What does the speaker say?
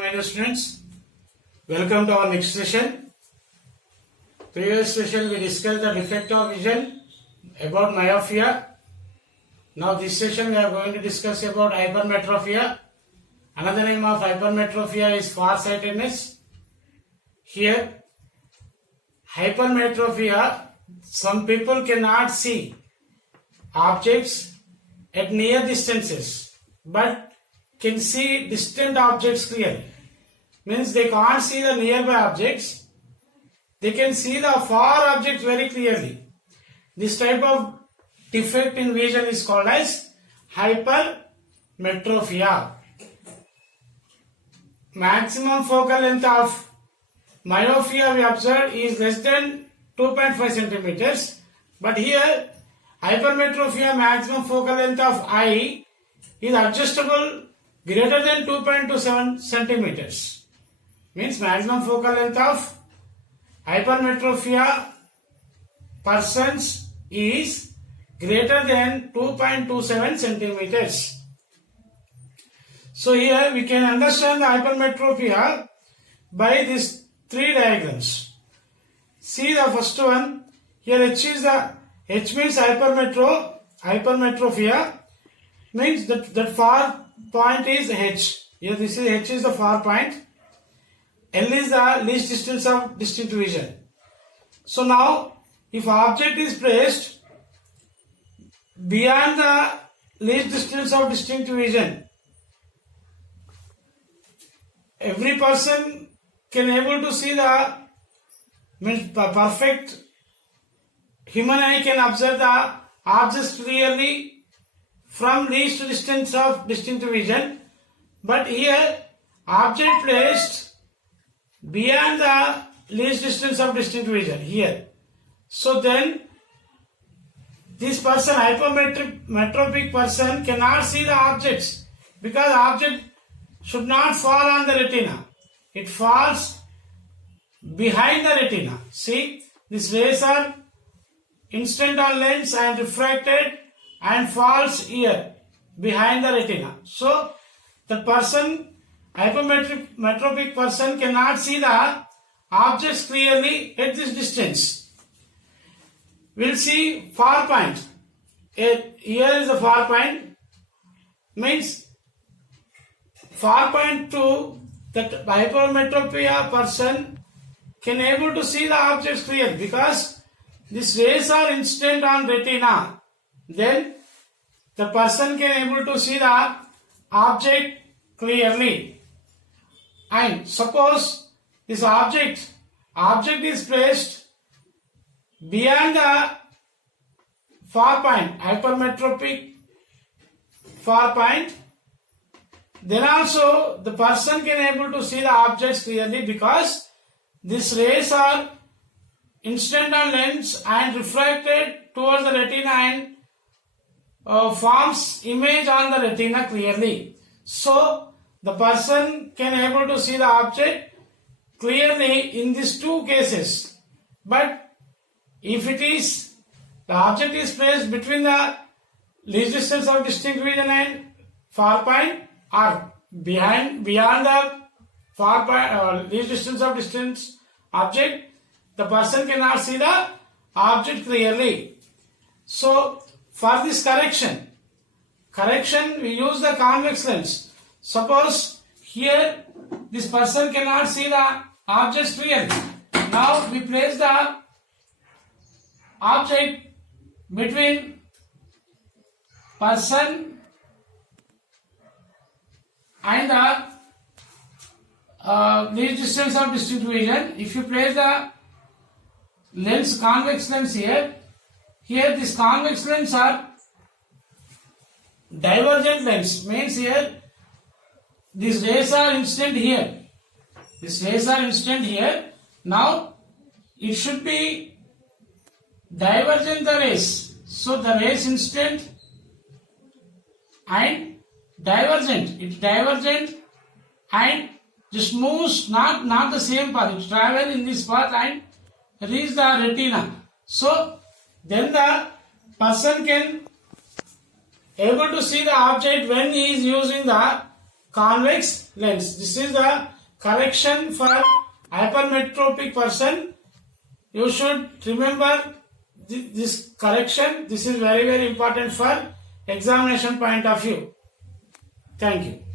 My dear students, welcome to our next session. Previous session we discussed the defect of vision about myopia. Now this session we are going to discuss about hypermetropia. Another name of hypermetropia is farsightedness. Here, hypermetropia, some people cannot see objects at near distances, but can see distant objects clearly. Means they can't see the nearby objects, they can see the far objects very clearly. This type of defect in vision is called as hypermetropia. Maximum focal length of myopia we observed is less than 2.5 centimeters, but here hypermetropia maximum focal length of eye is adjustable greater than 2.27 centimeters. Means maximum focal length of hypermetropia persons is greater than 2.27 centimeters. So here we can understand the hypermetropia by these three diagrams. See the first one. Here H means hypermetropia means that far point is H. Here this is H is the far point. L is the least distance of distinct vision. So now if object is placed beyond the least distance of distinct vision, every person can able to see the means perfect human eye can observe the objects clearly from least distance of distinct vision, but here object placed beyond the least distance of distinct vision here. So then this person, hypermetropic person, cannot see the objects because the object should not fall on the retina. It falls behind the retina. See, these rays are instant on lens and refracted and falls here behind the retina. So the person, hypermetropic person, cannot see the objects clearly at this distance. We'll see far point. Here is the far point. Means far point to that hypermetropia person can able to see the objects clearly because these rays are instant on retina. Then the person can able to see the object clearly. And suppose this object is placed beyond the far point, hypermetropic far point, then also the person can able to see the objects clearly because these rays are instant on lens and refracted towards the retina and forms image on the retina clearly. So the person can able to see the object clearly in these two cases. But if it is the object is placed between the least distance of distinct vision and far point or beyond the far point least distance of distance object, the person cannot see the object clearly. So for this correction we use the convex lens. Suppose here this person cannot see the objects clearly. Now we place the object between person and the least distance of distinct vision. If you place the lens, convex lens here this convex lens are divergent lens. Means here these rays are instant here. These rays are instant here. Now it should be divergent the rays. So the rays instant and divergent. It's divergent and just moves not the same path. It travel in this path and reach the retina. So then the person can able to see the object when he is using the convex lens. This is the correction for hypermetropic person. You should remember this correction. This is very important for examination point of view. Thank you.